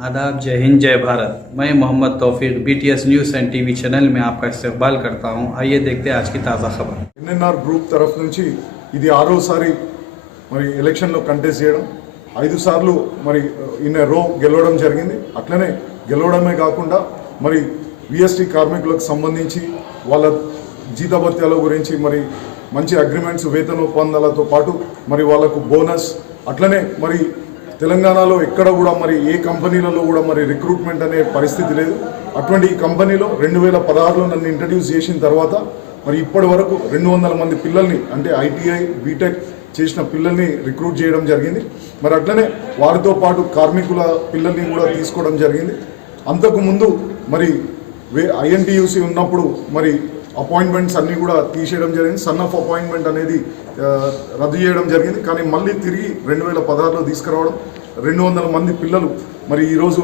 आदाब, जय हिंद, जय भारत। मैं मोहम्मद तौफीक BTS news and TV channel में आपका इस्तकबाल करता हूं। आइए देखते हैं आज की ताज़ा खबर। NNR గ్రూప్ తరఫు నుంచి ఇది ఆరోసారి మరి ఎలక్షన్లో కంటెస్ట్ చేయడం, 5 సార్లు మరి ఇన్ రో గెలవడం జరిగింది. అట్లనే గెలవడమే కాకుండా మరి VST కార్మికులకు సంబంధించి వాళ్ళ జీతభత్యాల గురించి మరి మంచి అగ్రిమెంట్స్, వేతన ఒప్పందాలతో పాటు మరి వాళ్ళకు బోనస్, అట్లనే మరి తెలంగాణలో ఎక్కడ కూడా మరి ఏ కంపెనీలలో కూడా మరి రిక్రూట్మెంట్ అనే పరిస్థితి లేదు. అటువంటి ఈ కంపెనీలో 2016లో నన్ను ఇంట్రడ్యూస్ చేసిన తర్వాత మరి ఇప్పటి వరకు 200 మంది పిల్లల్ని, అంటే ITI BTech చేసిన పిల్లల్ని రిక్రూట్ చేయడం జరిగింది. మరి అట్లనే వారితో పాటు కార్మికుల పిల్లల్ని కూడా తీసుకోవడం జరిగింది. అంతకుముందు మరి INTUC ఉన్నప్పుడు మరి అపాయింట్మెంట్స్ అన్నీ కూడా తీసేయడం జరిగింది. సన్ ఆఫ్ అపాయింట్మెంట్ అనేది రద్దు చేయడం జరిగింది. కానీ మళ్ళీ తిరిగి 2016లో తీసుకురావడం, 200 మంది పిల్లలు మరి ఈరోజు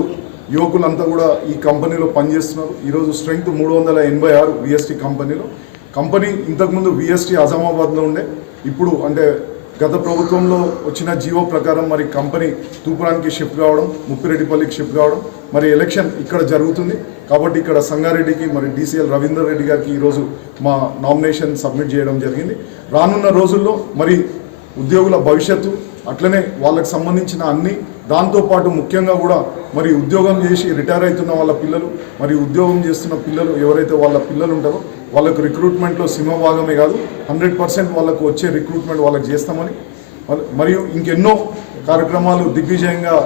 యువకులంతా కూడా ఈ కంపెనీలో పనిచేస్తున్నారు. ఈరోజు స్ట్రెంగ్త్ 386 VST కంపెనీలో. కంపెనీ ఇంతకుముందు VST అజామాబాద్లో ఉండే, ఇప్పుడు అంటే గత ప్రభుత్వంలో వచ్చిన జీవో ప్రకారం మరి కంపెనీ తూపురానికి షిఫ్ట్ కావడం, ముప్పిరెడ్డిపల్లికి షిఫ్ట్ కావడం, మరి ఎలక్షన్ ఇక్కడ జరుగుతుంది కాబట్టి ఇక్కడ సంగారెడ్డికి మరి DCL రవీందర్ రెడ్డి గారికి ఈరోజు మా నామినేషన్ సబ్మిట్ చేయడం జరిగింది. రానున్న రోజుల్లో మరి ఉద్యోగుల భవిష్యత్తు, అట్లనే వాళ్ళకి సంబంధించిన అన్ని, దాంతోపాటు ముఖ్యంగా కూడా మరి ఉద్యోగం చేసి రిటైర్ అవుతున్న వాళ్ళ పిల్లలు, మరి ఉద్యోగం చేస్తున్న పిల్లలు ఎవరైతే వాళ్ళ పిల్లలు ఉంటారో వాళ్ళకు రిక్రూట్మెంట్లో సింహభాగమే కాదు 100% వాళ్ళకు వచ్చే రిక్రూట్మెంట్ వాళ్ళకి చేస్తామని, మరియు ఇంకెన్నో కార్యక్రమాలు దిగ్విజయంగా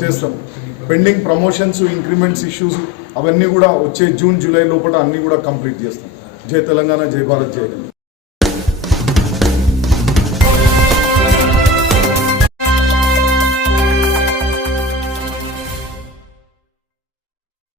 చేస్తాం. పెండింగ్ ప్రమోషన్స్, ఇంక్రిమెంట్స్ ఇష్యూస్ అవన్నీ కూడా వచ్చే జూన్ జూలై లోపల అన్నీ కూడా కంప్లీట్ చేస్తాం. జై తెలంగాణ, జై భారత్, జై హింద్.